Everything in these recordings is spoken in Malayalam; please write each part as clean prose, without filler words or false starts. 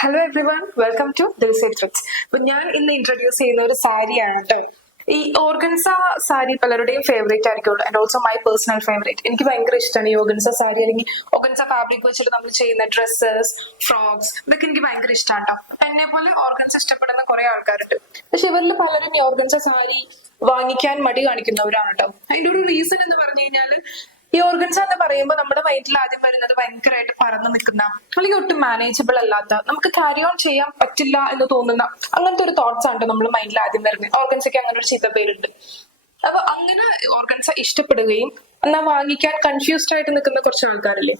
Hello everyone, welcome to Dilse tricks. അപ്പൊ ഞാൻ ഇന്ന് ഇൻട്രൊഡ്യൂസ് ചെയ്യുന്ന ഒരു സാരിയാണ് കേട്ടോ. ഈ ഓർഗൻസ സാരി പലരുടെയും ഫേവറേറ്റ് ആയിരിക്കുള്ളൂ. And also my personal favourite. എനിക്ക് ഭയങ്കര ഇഷ്ടമാണ് ഈ ഓർഗൻസ സാരി അല്ലെങ്കിൽ ഓർഗൻസ ഫാബ്രിക് വെച്ചിട്ട് നമ്മൾ ചെയ്യുന്ന ഡ്രസ്സസ്, ഫ്രോക്സ്, ഇതൊക്കെ എനിക്ക് ഭയങ്കര ഇഷ്ടമാണ് കേട്ടോ. എന്നെ പോലെ ഓർഗൻസ ഇഷ്ടപ്പെടുന്ന കുറെ ആൾക്കാരുണ്ട്. പക്ഷെ ഇവരിൽ പലരും ഈ ഓർഗൻസ സാരി വാങ്ങിക്കാൻ മടി കാണിക്കുന്നവരാണ് കേട്ടോ. അതിന്റെ ഒരു റീസൺ എന്ന് പറഞ്ഞു കഴിഞ്ഞാല് ഈ ഓർഗൻസ എന്ന് പറയുമ്പോൾ നമ്മുടെ മൈൻഡിൽ ആദ്യം വരുന്നത് ഭയങ്കരമായിട്ട് പറന്നു നിൽക്കുന്ന, അല്ലെങ്കിൽ ഒട്ടും മാനേജബിൾ അല്ലാത്ത, നമുക്ക് ക്യാരി ഓൺ ചെയ്യാൻ പറ്റില്ല എന്ന് തോന്നുന്ന അങ്ങനത്തെ ഒരു തോട്ട്സ് ആണ് നമ്മുടെ മൈൻഡിൽ ആദ്യം വരുന്നത്. ഓർഗൻസയ്ക്ക് അങ്ങനെ ഒരു ചീത്ത പേരുണ്ട്. അപ്പൊ അങ്ങനെ ഓർഗൻസ ഇഷ്ടപ്പെടുകയും എന്നാൽ വാങ്ങിക്കാൻ കൺഫ്യൂസ്ഡ് ആയിട്ട് നിൽക്കുന്ന കുറച്ച് ആൾക്കാരില്ലേ,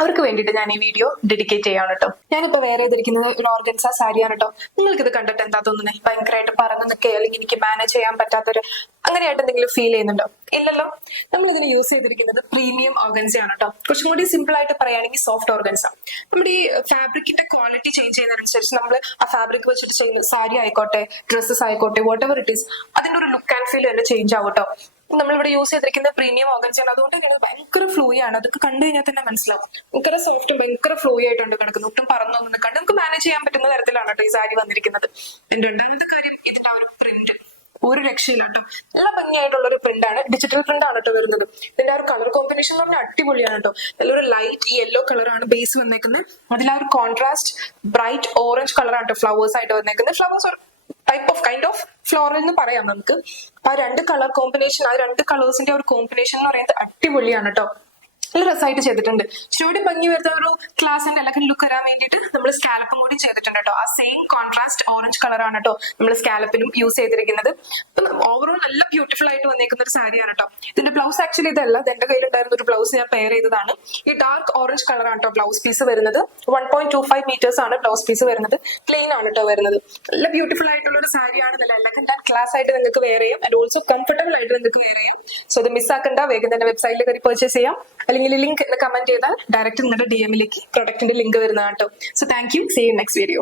അവർക്ക് വേണ്ടിയിട്ട് ഞാൻ ഈ വീഡിയോ ഡെഡിക്കേറ്റ് ചെയ്യാണ് കേട്ടോ. ഞാനിപ്പോ വേറെ ചെയ്തിരിക്കുന്നത് ഒരു ഓർഗൻസ സാരിയാണ് കേട്ടോ. നിങ്ങൾക്ക് ഇത് കണ്ടിട്ട് എന്താ തോന്നുന്നത്? ഭയങ്കരമായിട്ട് പറന്ന് നിൽക്കുക, അല്ലെങ്കിൽ എനിക്ക് മാനേജ് ചെയ്യാൻ പറ്റാത്തൊരു അങ്ങനെയായിട്ട് എന്തെങ്കിലും ഫീൽ ചെയ്യുന്നുണ്ടോ? ഇല്ലല്ലോ. നമ്മൾ ഇതിന് യൂസ് ചെയ്തിരിക്കുന്നത് പ്രീമിയം ഓർഗൻസയാണ് കേട്ടോ. കുറച്ചും കൂടി സിമ്പിൾ ആയിട്ട് പറയുകയാണെങ്കിൽ സോഫ്റ്റ് ഓർഗൻസ. നമ്മുടെ ഈ ഫാബ്രിക്കിന്റെ ക്വാളിറ്റി ചേഞ്ച് ചെയ്യുന്നതിനനുസരിച്ച് നമ്മൾ ആ ഫാബ്രിക് വെച്ചിട്ട് ചെയ്യുന്ന സാരി ആയിക്കോട്ടെ, ഡ്രസ്സസ് ആയിക്കോട്ടെ, വാട്ട് എവർ ഇറ്റ് ഈസ്, അതിന്റെ ഒരു ലുക്ക് ആൻഡ് ഫീൽ തന്നെ ചേഞ്ച് ആവും കേട്ടോ. നമ്മളിവിടെ യൂസ് ചെയ്തിരിക്കുന്ന പ്രീമിയം ഓർഗൻസയാണ്. അതുകൊണ്ട് തന്നെ ഭയങ്കര ഫ്ലൂയി ആണ്. അതൊക്കെ കണ്ടു കഴിഞ്ഞാൽ തന്നെ മനസ്സിലാവും. ഭയങ്കര സോഫ്റ്റും ഭയങ്കര ഫ്ലൂയി ആയിട്ടുണ്ട് കിടക്കുന്നത്. ഒട്ടും പറന്നൊന്നും നിൽക്കാണ്ട് നമുക്ക് മാനേജ് ചെയ്യാൻ പറ്റുന്ന തരത്തിലാണ് കേട്ടോ ഈ സാരി വന്നിരിക്കുന്നത്. ഇതിന്റെ രണ്ടാമത്തെ കാര്യം, ഇതിന്റെ ആ ഒരു പ്രിന്റ് ഒരു രക്ഷയില്ല കേട്ടോ. നല്ല ഭംഗിയായിട്ടുള്ള ഒരു പ്രിന്റ് ആണ്. ഡിജിറ്റൽ പ്രിന്റ് ആണ് കേട്ടോ വരുന്നത്. ഇതിന്റെ ആ ഒരു കളർ കോമ്പിനേഷൻ എന്ന് പറഞ്ഞാൽ അടിപൊളിയാണ് കേട്ടോ. നല്ലൊരു ലൈറ്റ് യെല്ലോ കളറാണ് ബേസ് വന്നേക്കുന്നത്. അതിൽ ആ ഒരു കോൺട്രാസ്റ്റ് ബ്രൈറ്റ് ഓറഞ്ച് കളറാണ് കേട്ടോ ഫ്ലവേഴ്സ് ആയിട്ട് വന്നേക്കുന്നത്. Flowers type of kind of floral എന്ന് പറയാം നമുക്ക്. ആ രണ്ട് കളർ കോമ്പിനേഷൻ, ആ രണ്ട് കളേഴ്സിന്റെ ഒരു കോമ്പിനേഷൻ എന്ന് പറയുന്നത് അടിപൊളിയാണ് കേട്ടോ. നല്ല രസമായിട്ട് ചെയ്തിട്ടുണ്ട്. ഇച്ചിരി ഭംഗി വരുന്ന ഒരു ക്ലാസിന്റെ അല്ലെങ്കിൽ ലുക്ക് വരാൻ വേണ്ടിയിട്ട് നമ്മൾ സ്കാലപ്പും കൂടി ചെയ്തിട്ടുണ്ട് കേട്ടോ. ആ സെയിം കോൺട്രാസ്റ്റ് ഓറഞ്ച് കളറാണ് കേട്ടോ നമ്മൾ സ്കാലപ്പിലും യൂസ് ചെയ്തിരിക്കുന്നത്. ഓവറോൾ നല്ല ബ്യൂട്ടിഫുൾ ആയിട്ട് വന്നേക്കുന്ന ഒരു സാരിയാണ് കേട്ടോ. ഇതിന്റെ ബ്ലൗസ് ആക്ച്വലി ഇതല്ല, എന്റെ കയ്യിലുണ്ടായിരുന്ന ഒരു ബ്ലൗസ് ഞാൻ പെയർ ചെയ്തതാണ്. ഈ ഡാർക്ക് ഓറഞ്ച് കളറാണ് കേട്ടോ ബ്ലൗസ് പീസ് വരുന്നത്. 1.25 meters ആണ് ബ്ലൗസ് പീസ് വരുന്നത്. പ്ലെയിൻ ആണ് കേട്ടോ വരുന്നത്. നല്ല ബ്യൂട്ടിഫുൾ ആയിട്ടുള്ള ഒരു സാരിയാണ്. നല്ല എലഗന്റ് ആൻഡ് ക്ലാസ് ആയിട്ട് നിങ്ങൾക്ക് വെയർ ചെയ്യാം. ആൻഡ് ഓൾസോ കംഫർട്ടബിൾ ആയിട്ട് നിങ്ങൾക്ക് വെയർ ചെയ്യാം. സോ ഇത് മിസ്സാക്കണ്ട, വേഗം തന്നെ വെബ്സൈറ്റിൽ കയറി പർച്ചേസ് ചെയ്യാം. അല്ലെങ്കിൽ ലിങ്ക് എന്ന് കമന്റ് ചെയ്താൽ ഡയറക്റ്റ് നിങ്ങളുടെ DM-ലേക്ക് പ്രൊഡക്റ്റിന്റെ ലിങ്ക് വരുന്നതാണ് കേട്ടോ. So thank you. See you next video.